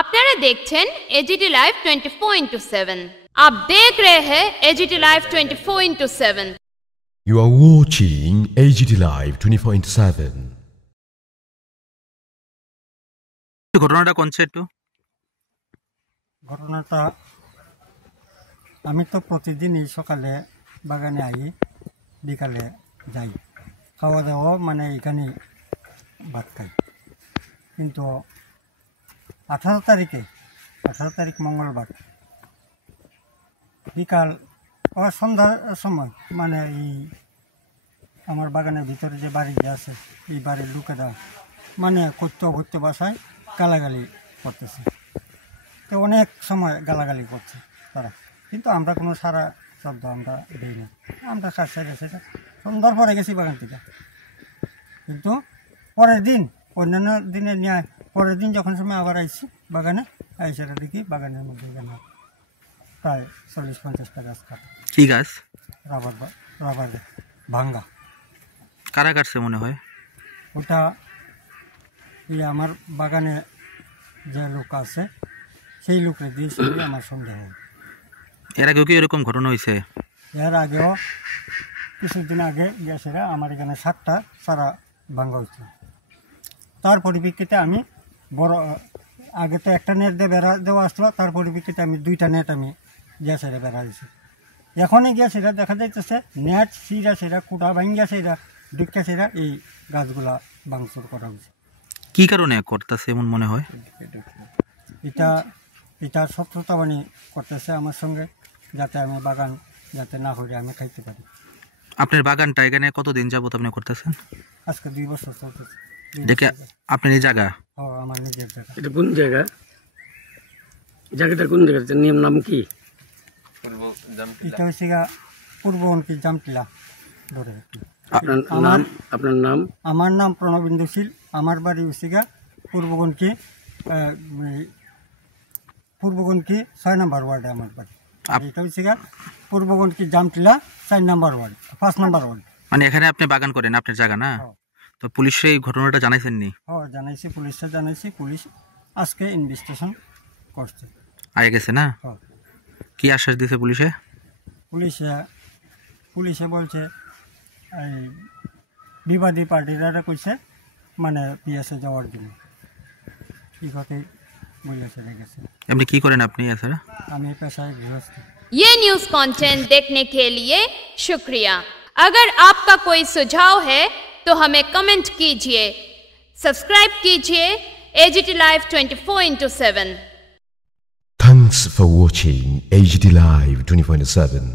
আপনারা দেখছেন AGT live 24/7। आप देख रहे हैं AGT live 24/7। You are watching AGT Live 24/7। ঘটনাটা কোন একটু ঘটনাটা আমি তো প্রতিদিনই সকালে বাগানে আই, বিকালে যাই, খাওয়া দাওয়া মানে এখানে ভাত খাই। কিন্তু 18 তারিখ মঙ্গলবার বিকাল সন্ধ্যার সময় মানে এই আমার বাগানের ভিতরে যে বাড়ি আছে এই বাড়ির লোকেরা মানে করতে বাসায় গালাগালি করতেছে। তো অনেক সময় গালাগালি করছে তারা, কিন্তু আমরা কোনো সারা শব্দ আমরা দিই না, আমরা কাজ সেরে সন্ধ্যার পরে গেছি বাগান থেকে। কিন্তু পরের দিন অন্যান্য দিনে নিয়ে পরের দিন যখন সময় আবার আইছি বাগানে, আইসাটা দেখি বাগানের মধ্যে এখানে প্রায় 40-50টা গাছ কাটা। কি গাছ? রাবার ভাঙ্গা। কারা কাটছে মনে হয়? ওটা এই আমার বাগানে যে লোক আছে সেই লোকের দিয়েছিল আমার সন্দেহ। এর আগেও কি এরকম ঘটনা হয়েছে? এর আগেও কিছুদিন আগে গ্যাসেরা আমার এখানে 7টা সারা ভাঙ্গা হয়েছে। তার পরিপ্রেক্ষিতে আমি বড় আগে তো একটা নেট দিয়ে বেড়া দেওয়া আসলো, তার পরিপ্রেক্ষিতে আমি 2টা নেট আমি গ্যাসেরা বেড়া দিয়েছি। এখনই গ্যাসেরা দেখা যাইতেছে নেট সিরা কুটা ভাঙ্গা সেরা ডিক্কা সেরা এই গাছগুলা ভাঙচুর করা হয়েছে। কি কারণে করতেছে এমন মনে হয়? এটা শত্রুতাবাণী করতেছে আমার সঙ্গে, যাতে আমি বাগান যাতে না করে আমি খাইতে পারি। আপনার বাগানটা এখানে কতদিন যাবত আপনি করতেছেন? আজকে 2 বছর চলতেছে। দেখে আপনার এই জায়গা? ও আমার নিজের জায়গা। এটা কোন জায়গা? জায়গাটা কোন জায়গা? নিয়ম নাম কি? এটা হচ্ছে পূর্ববঙ্কি জামটিলা ধরে। আপনার নাম? আমার নাম প্রণবেন্দু শীল। আমার বাড়ি হচ্ছে পূর্ববঙ্কি 6 নম্বর ওয়ার্ডে আমার বাড়ি। এটা হচ্ছে পূর্ববঙ্কি জামটিলা 4 নম্বর ওয়ার্ড, 5 নম্বর ওয়ার্ড। মানে এখানে আপনি বাগান করেন, আপনার জায়গা না? তো পুলিশে এই ঘটনাটা জানাইছেন নি? হ্যাঁ জানাইছি, পুলিশে জানাইছি। পুলিশ আজকে ইনভেস্টিগেশন করছে, আগে গেছে না? হ্যাঁ। কি আশ্বাস দিয়েছে পুলিশে? পুলিশে বলছে এই বিবাদী পার্টিরা কইছে মানে পিএসএ যাওয়ার জন্য এই কথাই বলেছে রেখেছে। আপনি কি করেন আপনি? এছাড়া আমি পেশায় গৃহস্থ। ये न्यूज कंटेंट देखने के लिए शुक्रिया। अगर आपका कोई सुझाव है तो हमें कमेंट कीजिए, सब्सक्राइब कीजिए AGT live 24/7। Thanks for watching AGT Live 24/7।